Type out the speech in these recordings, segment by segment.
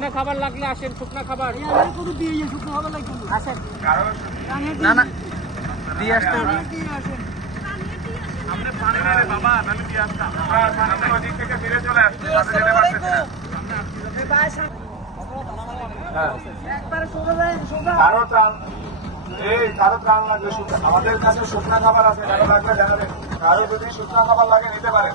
শুকনা খাবার লাগলে আসেন শুকনা খাবার। আসেন না। না দিয়ে আসতে হবে। কারও ত্রাণ এই কারও ত্রাণ লাগবে। শুকনো- আমাদের কাছে শুকনা খাবার আছে কারও লাগবে জানাবেন কারও যদি শুকনা খাবার লাগে নিতে পারেন।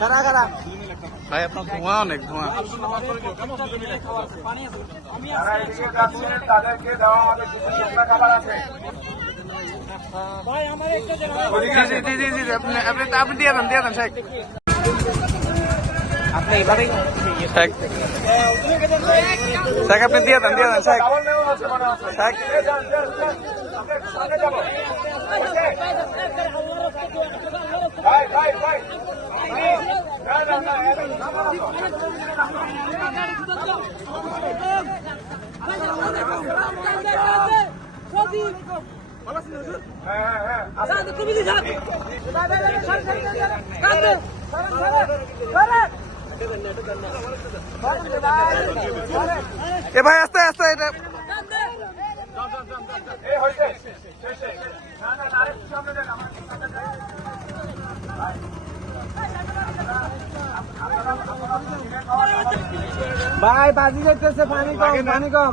কারা কারা ভাই আপনার ধোঁয়া অনেক ধোঁয়া আপনি আপনি আপনি দিয়ে দেন দিয়ে দেন শেখ আপনি এবারেই শেখ শেখ আপনি দিয়ে দেন দিয়ে দেন শেখ মনে শেখ এই যান, যান, যান। আমরা সামনে যাব। ভাই, ভাই, ভাই। না, না, না, এটা খাবার আছে। হ্যাঁ, হ্যাঁ, হ্যাঁ। আছে। এ ভাই আস্তে আস্তে এটা। ভাই বাজি করতেছে পানি কম পানি কম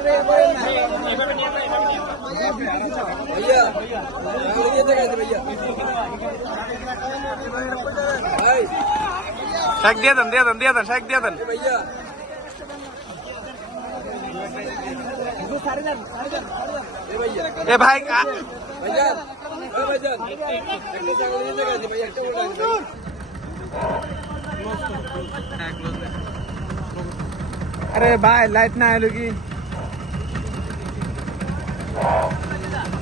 শেখ দিয়ে দেন দিয়ে দেন দিয়ে দেন শেখ দিয়ে দেন এ ভাই আ- আরে ভাই লাইট না এলো কি 看不看这个